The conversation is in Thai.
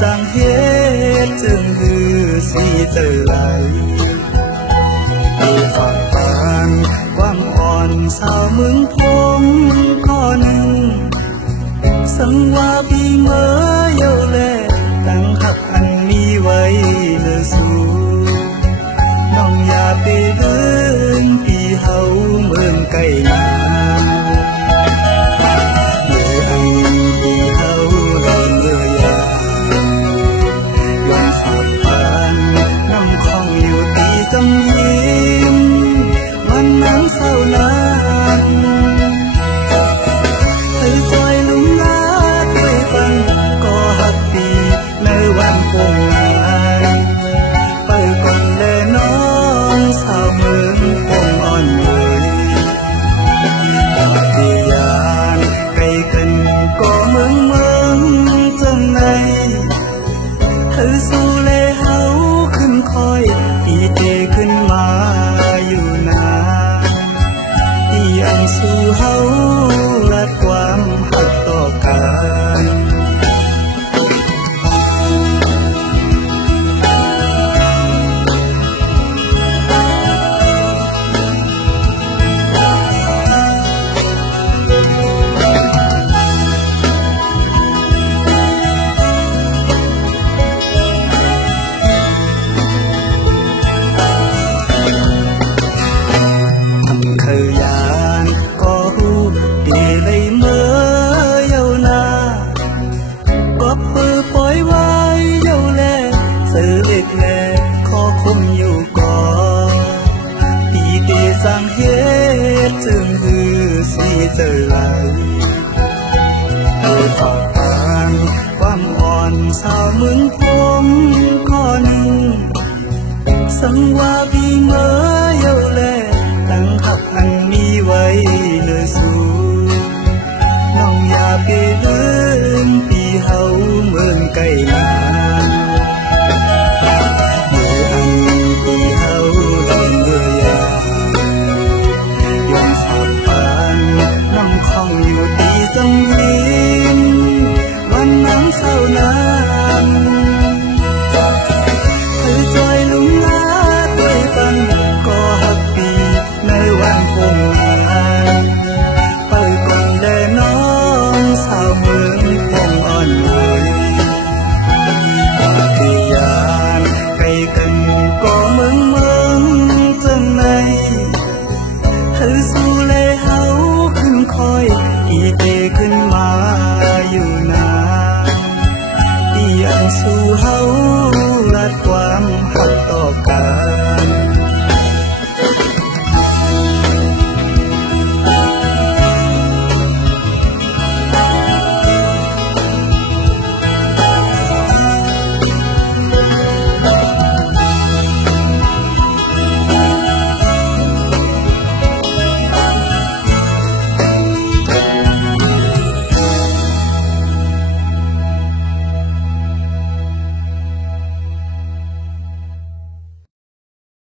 สังเหตุจึงหือสีเจอไหลตีฝากปานความอ่อนสาวเมืองพงข้อหนึ่งสังว่าพี่เมื่อเยาแลตั้งหักอันมีไว้เนื้อสู่น้องอย่าไปเดินพี่เฮาเมืองไกลนาเมื่ออันพี่เฮาเดินเรือยายอมฝากปานน้ำคองอยู่ตีจำยิ้มวันนั้นเศร้านานให้คอยลุ่มลาด้วยฟังก็หักปีในวันคงงายไปก่อนแลน้องสาวเมืองคงอ่อนเอ่ยที่ยานไกลกันก็เมืองจังในเธอสู้เลเฮาขึ้นคอยอีเตขึ้นมาอยู่นาที่ยังสู้เฮาและความหักต่อกันเธอยานก็หูดีเลยเมื่อเยานาก็เปิดปล่อยไว้เยาแลเสือเล็กแลขอคมอยู่ก่อนที่ดีสร้างเหตุจึงหือสีเจอไหลเธอฝากปานความอ่อนสาวเมืองพงข้อหนึ่งสังว่าพี่เมื่อเยาแลตั้งหักอันมีไว้เนื้อสู่น้องอย่าไปเดินพี่เฮาเมืองไกลนาเมื่ออันพี่เฮาเดินเรือยายอมฝากปานน้ำคองอยู่ตีจังยิ้มวันนั้นเศร้านานเธอจอยลุ่มลาด้วยฟันก็หักปีในวันคงงายไปก่อนแลน้องสาวเมืองคงอ่อนเอ่ยที่ยานไกลกันก็เมืองจังในเธอสู้เลเฮาขึ้นคอยอีเตขึ้นมาอยู่นาที่ยังสู้เฮา